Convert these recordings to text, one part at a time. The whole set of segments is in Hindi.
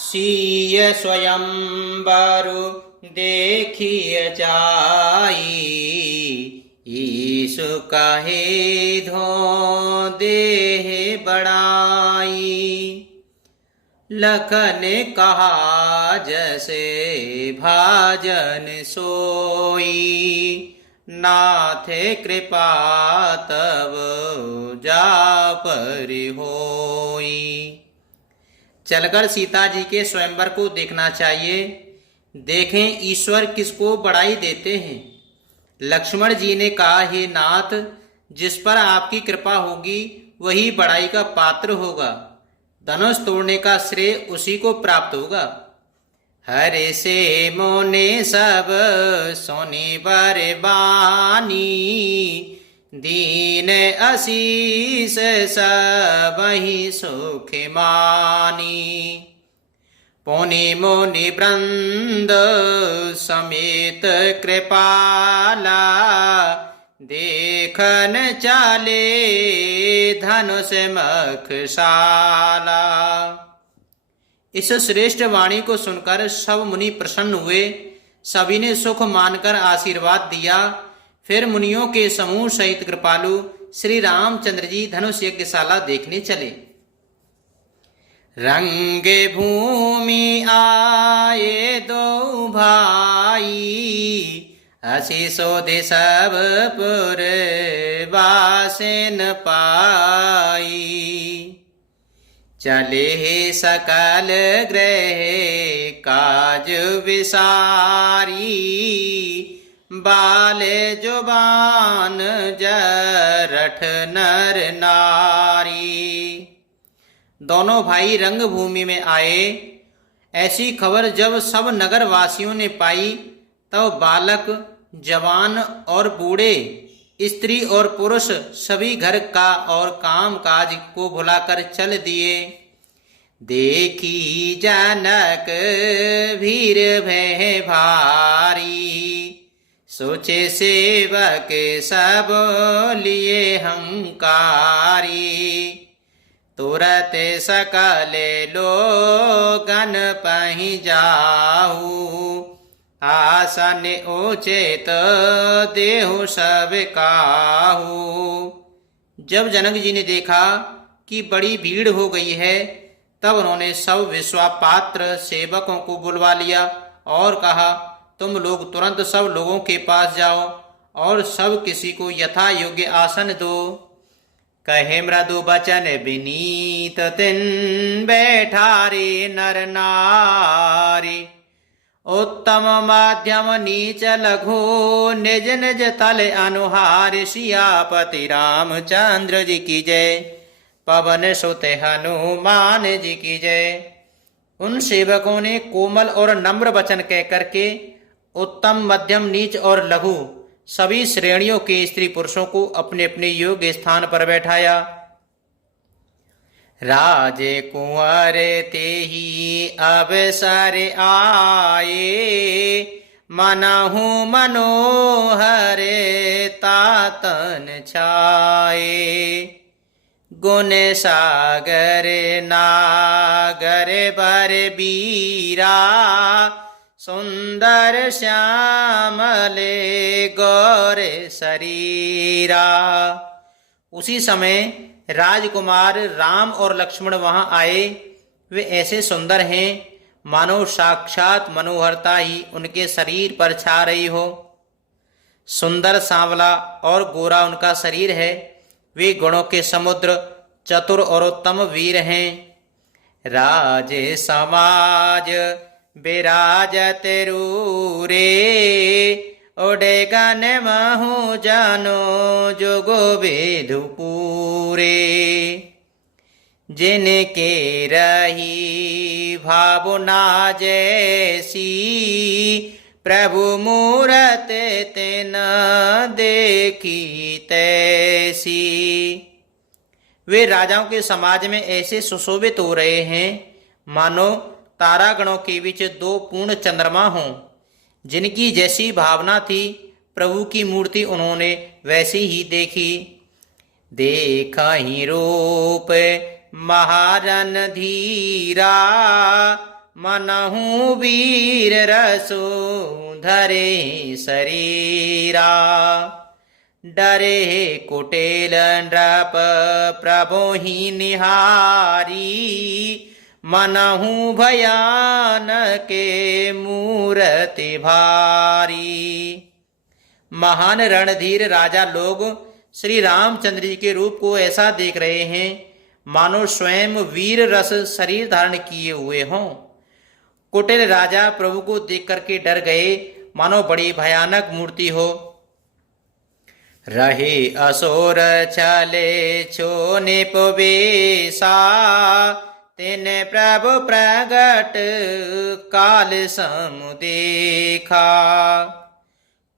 सीय स्वयंवरु देखिय जाई, ईसु कहे धो देह बड़ाई। लखन कहा जैसे भाजन सोई, नाथे कृपा तब जा पर होई। चलकर सीता जी के स्वयंवर को देखना चाहिए। देखें ईश्वर किसको बड़ाई देते हैं। लक्ष्मण जी ने कहा, हे नाथ, जिस पर आपकी कृपा होगी वही बड़ाई का पात्र होगा। धनुष तोड़ने का श्रेय उसी को प्राप्त होगा। हरे से मोने सब सोनी बरबानी, दीन आशीष सबहि सुख मानी। पुनि मुनि वृंद समेत कृपाला, देखन चाले धनुष मखशाला। इस श्रेष्ठ वाणी को सुनकर सब मुनि प्रसन्न हुए। सभी ने सुख मानकर आशीर्वाद दिया। फिर मुनियों के समूह सहित कृपालु श्री रामचंद्र जी धनुष यज्ञशाला देखने चले। रंगे भूमि आए दो भाई, हसी सोधे सब पुर बासेन पाई। चले सकल ग्रह काज विसारी, बाले जुबान जरठ नर नारी। दोनों भाई रंग भूमि में आए। ऐसी खबर जब सब नगर वासियों ने पाई, तब बालक, जवान और बूढ़े, स्त्री और पुरुष सभी घर का और काम काज को भुलाकर चल दिए। देखी जनक भीर भय भारी, सोचे सेवक सब लिए हंकारी। तुरत सकल लोगन पहि जाऊ, आसन उचित देहु सब काहू। जब जनक जी ने देखा कि बड़ी भीड़ हो गई है, तब उन्होंने सब विश्वापात्र सेवकों को बुलवा लिया और कहा, तुम लोग तुरंत सब लोगों के पास जाओ और सब किसी को यथा योग्य आसन दो। कहे मृदु बचन विनीत तिन बैठारे नर नारी। उत्तम माध्यम नीच लघु निज निज तल अनुहार। सियापति रामचंद्र जी की जय, पवन सुत हनुमान जी की जय। उन सेवकों ने कोमल और नम्र वचन कह करके उत्तम, मध्यम, नीच और लघु सभी श्रेणियों के स्त्री पुरुषों को अपने अपने योग्य स्थान पर बैठाया। राजे कुंवर ते ही अवसर आए, मनहु मनोहर तातन छाए। गुण सागर नागर बर बीरा, सुंदर श्यामले गौर शरीरा। उसी समय राजकुमार राम और लक्ष्मण वहां आए। वे ऐसे सुंदर हैं मानो साक्षात मनोहरता ही उनके शरीर पर छा रही हो। सुंदर, सांवला और गोरा उनका शरीर है। वे गुणों के समुद्र, चतुर और उत्तम वीर हैं। राजे समाज विराजत रूरे, उडे गन महु जानो जोगो वेधु पूरे। जिनके रही भावना जैसी, प्रभु मूरत तेन देखी तैसी। वे राजाओं के समाज में ऐसे सुशोभित हो रहे हैं मानो तारागणों के बीच दो पूर्ण चंद्रमा हों। जिनकी जैसी भावना थी, प्रभु की मूर्ति उन्होंने वैसी ही देखी। देखा ही रूप महारन धीरा, मनहु वीर रसो धरे शरीरा। डरे कुटिल नृप प्रभोहि निहारी, मनहु भयानके मूरति भारी। महान रणधीर राजा लोग श्री रामचंद्र जी के रूप को ऐसा देख रहे हैं मानो स्वयं वीर रस शरीर धारण किए हुए हों। कुटिल राजा प्रभु को देख करके डर गए, मानो बड़ी भयानक मूर्ति हो। रहे असुर छले छो निपवेशा, तिन प्रभु प्रगट काल सम देखा।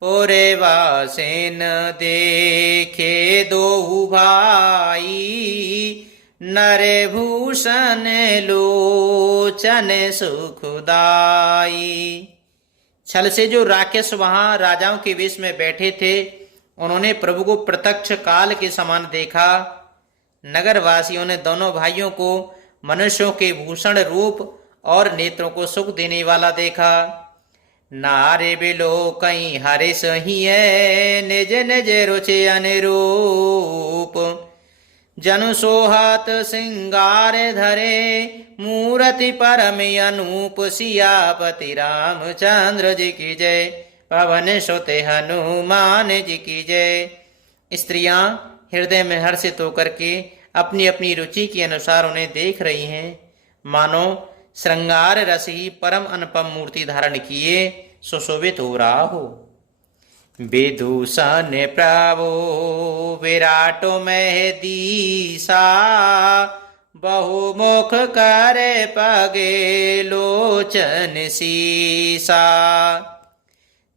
पुरे वासिन देखे दोहु भाई, नरे भूषण लोचन सुखदाई। छल से जो राक्षस वहां राजाओं के वेश में बैठे थे, उन्होंने प्रभु को प्रत्यक्ष काल के समान देखा। नगरवासियों ने दोनों भाइयों को मनुष्यों के भूषण रूप और नेत्रों को सुख देने वाला देखा। नारे बिलो कहीं हरिस ही है, निज निज रुचि अनुरूप। जनु सोहत सिंगार धरे, मूर्ति परम अनूप। सियापति रामचंद्र जी की जय, पवन सुत हनुमान जी की जय। स्त्रियां हृदय में हर्षित होकर के अपनी अपनी रुचि के अनुसार उन्हें देख रही हैं, मानो श्रृंगार रस ही परम अनुपम मूर्ति धारण किए सुशोभित हो रहा हो। विदूषण प्रभु विराट में दीसा, बहुमुख करे पगे लोचन सीसा।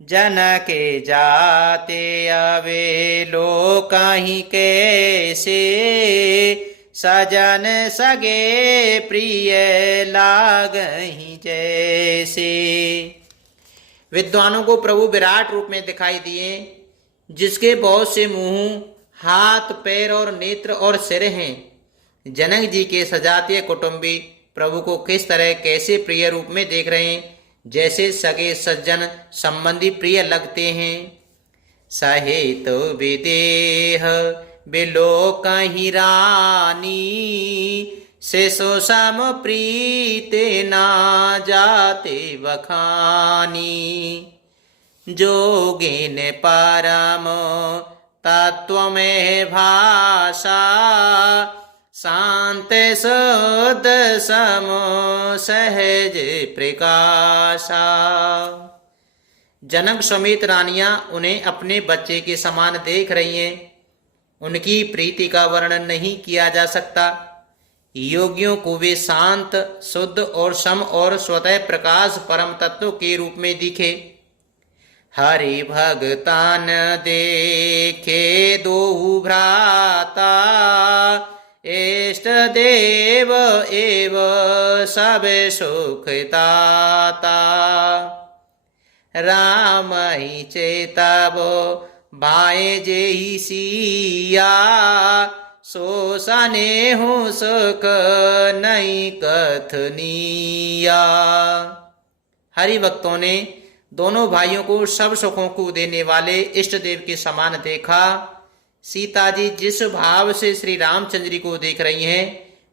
जनके जाते अवे लोक कहीं कैसे, सजन सगे प्रिय लागहि जैसे। विद्वानों को प्रभु विराट रूप में दिखाई दिए, जिसके बहुत से मुंह, हाथ, पैर और नेत्र और सिर हैं। जनक जी के सजातीय कुटुंबी प्रभु को किस तरह कैसे प्रिय रूप में देख रहे हैं, जैसे सगे सज्जन संबंधी प्रिय लगते हैं। सहित विदेह बिलोकहि रानी, शिशु सम प्रीते ना जाते बखानी। जोगिन परम तत्व में भाषा, शांत शुद्ध सम सहज प्रकाशा। जनक समेत रानियां उन्हें अपने बच्चे के समान देख रही हैं। उनकी प्रीति का वर्णन नहीं किया जा सकता। योगियों को वे शांत, शुद्ध और सम और स्वतः प्रकाश परम तत्व के रूप में दिखे। हरि भगतान देखे दोहु भ्राता, इष्ट देव एव सब सुखदाता। राम ही चेतावो भाई जेहि सिया, सो सने हो सुख नहीं कथनिया। हरि भक्तों ने दोनों भाइयों को सब सुखों को देने वाले इष्ट देव के समान देखा। सीता जी जिस भाव से श्री रामचंद्र जी को देख रही हैं,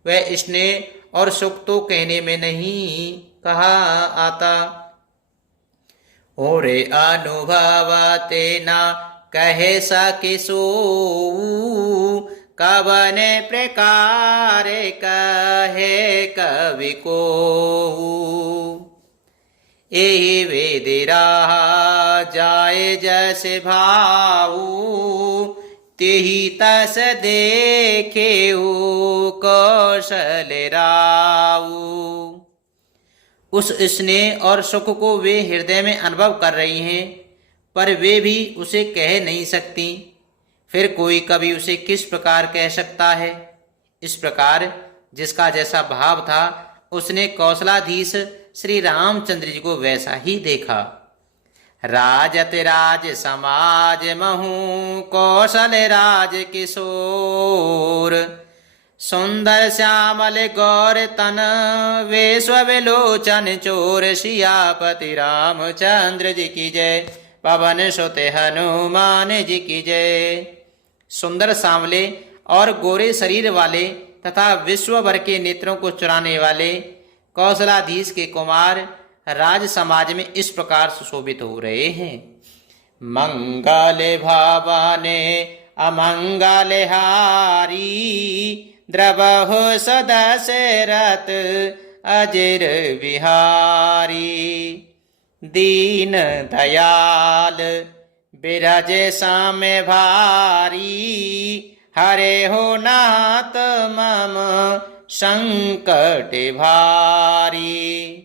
वह स्नेह और सुख तो कहने में नहीं कहा आता। ओरे अनुभव तेना कहे सके सो, कवन प्रकार कहे कवि को। एहि वेद रहा जाय जस भाऊ, तेहि तस देखे कौशल राऊ। उस स्नेह और सुख को वे हृदय में अनुभव कर रही हैं, पर वे भी उसे कह नहीं सकती। फिर कोई कभी उसे किस प्रकार कह सकता है। इस प्रकार जिसका जैसा भाव था, उसने कौशलाधीश श्री रामचंद्र जी को वैसा ही देखा। राजत राज समाज महु, कौशल राज किशोर। सुंदर श्यामल गौर तन विश्व विलोचन चोर सियापति रामचंद्र जी की जय। पवन सुत हनुमान जी की जय। सुंदर सांवले और गोरे शरीर वाले तथा विश्व भर के नेत्रों को चुराने वाले कौशलाधीश के कुमार राज समाज में इस प्रकार सुशोभित हो रहे हैं। मंगल भवाने अमंगल हारी द्रवहु सदशरथ अजिर बिहारी। दीन दयाल बिरजे सामे भारी हरे हो नाथ मम संकट भारी।